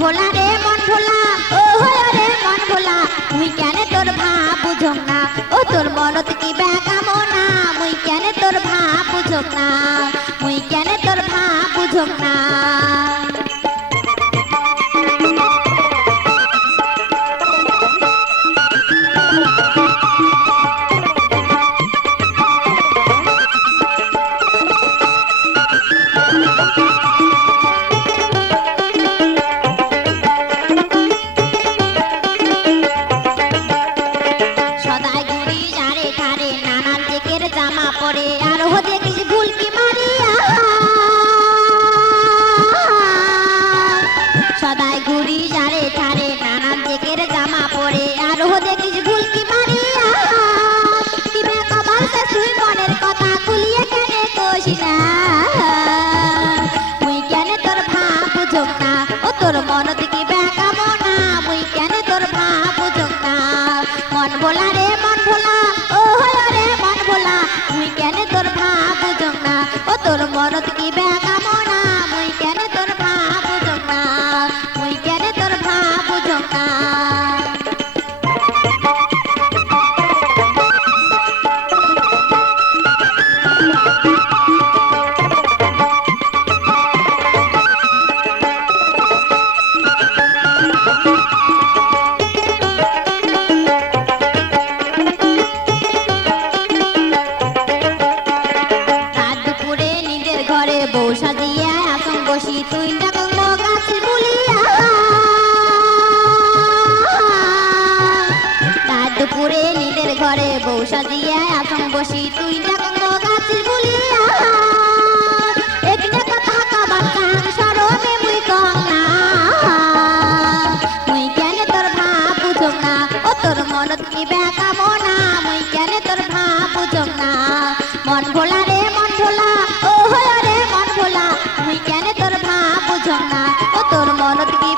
ভোলা রে মন ভোলা ও রে মন ভোলা মুই কেন তোর ভাব বুঝং না ও তোর মনত কি বেকামনা মুই কেন তোর ভাব বুঝং না মুই কেন তোর ভাব বুঝং না জামা পরে আর হো দেখিস ভুলকি মারিয়া সদাই ঘুরি যারে ঠারে নানান জেকের জামা পরে আর হো দেখিস ভুলকি মারিয়া কিবে কবার সে তুই মনের কথা খুলিয়ে কেনে কোশি না মুই কেনে তোর ভাব বুঝং না ও তোর মন থেকে বেকামনা মুই কেনে তোর ভাব বুঝং না মন ভোলা রে মন ভোলা ও রে মন ভোলা মুই কেনে তোর ভাব বুঝং না ও তোর মনত কি বেকামনা মুই কেনে তোর ভাব বুঝং না মুই কেনে তোর ভাব বুঝং না বউ সাজিয়া আসন বসি তুই ডাকং গাছি বলিয়া রাত দুপুরে নিজের ঘরে বউ সাজিয়া আসন বসি তুই ডাকং গাছি বলিয়া একটা কথা কবার কান সরমে মুই কং না মুই কেন তোর ভাব বুঝং না ও তোর মনত কি বেকামনা মুই কেন তোর ভাব বুঝং না মন ভোলা রে মন ভোলা ও রে মন ভোলা মুই কেন তোর ভাব বুঝং না ও তোর মনত কি